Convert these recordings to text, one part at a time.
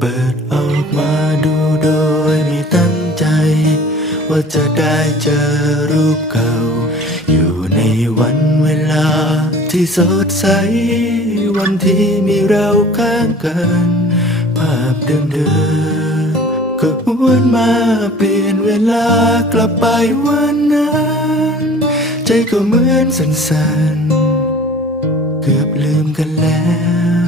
เปิดออกมาดูโดยมีตั้งใจ ว่าจะได้เจอรูปเก่า อยู่ในวันเวลาที่สดใส วันที่มีเราข้างกัน ภาพเดิมๆก็อ้วนมาเปลี่ยนเวลากลับไปวันนั้น ใจก็เหมือนสั่นๆ เกือบลืมกันแล้ว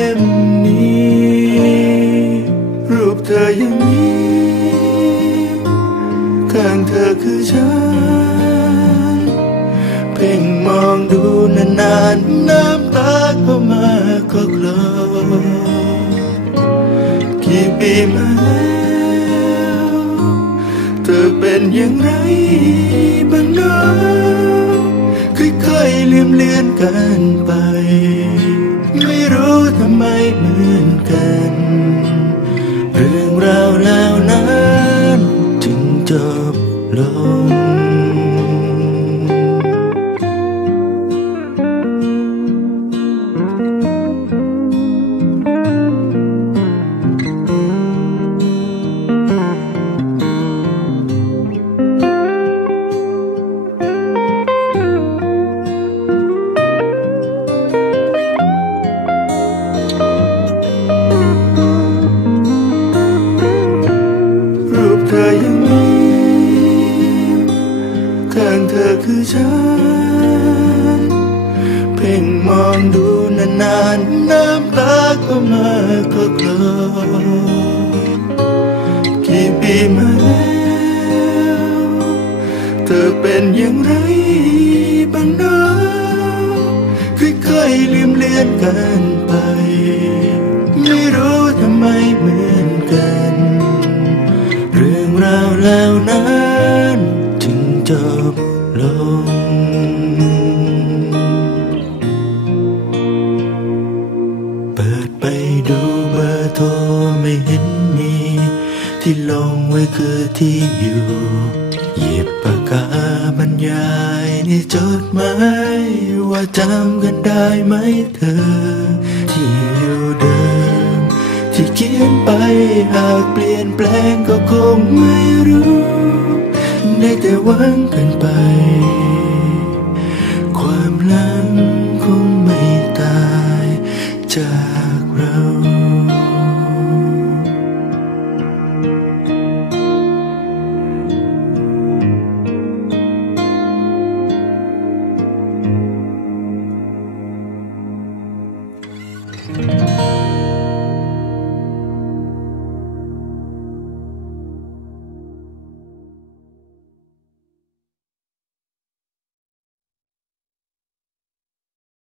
ฉัน เพ่งมองดูนานๆน้ำตาเข้ามาก็กลอกี่ปีมาแล้วเธอเป็นอย่างไรบ้างเนาะค่อยๆลืมเลือนกันไป บล ข้างเธอคือฉัน เพ่งมองดูนานๆน้ำตาก็มาก็กลอกี่ปีมาแล้วเธอเป็นอย่างไรบ้างเนาะค่อยๆลืมเลือนกันไปไม่รู้ทำไมเหมือนกัน เรื่องราวแล้วนั้น จบลง เปิดไปดูเบอร์โทรไม่เห็นมี ที่ลงไว้คือที่อยู่หยิบปากกาบรรยายในจดหมายว่าจำกันได้ไหมเธอ ที่อยู่เดิม ที่เขียนไปหากเปลี่ยนแปลงก็คงไม่รู้ ได้แต่หวังกันไป ความลับ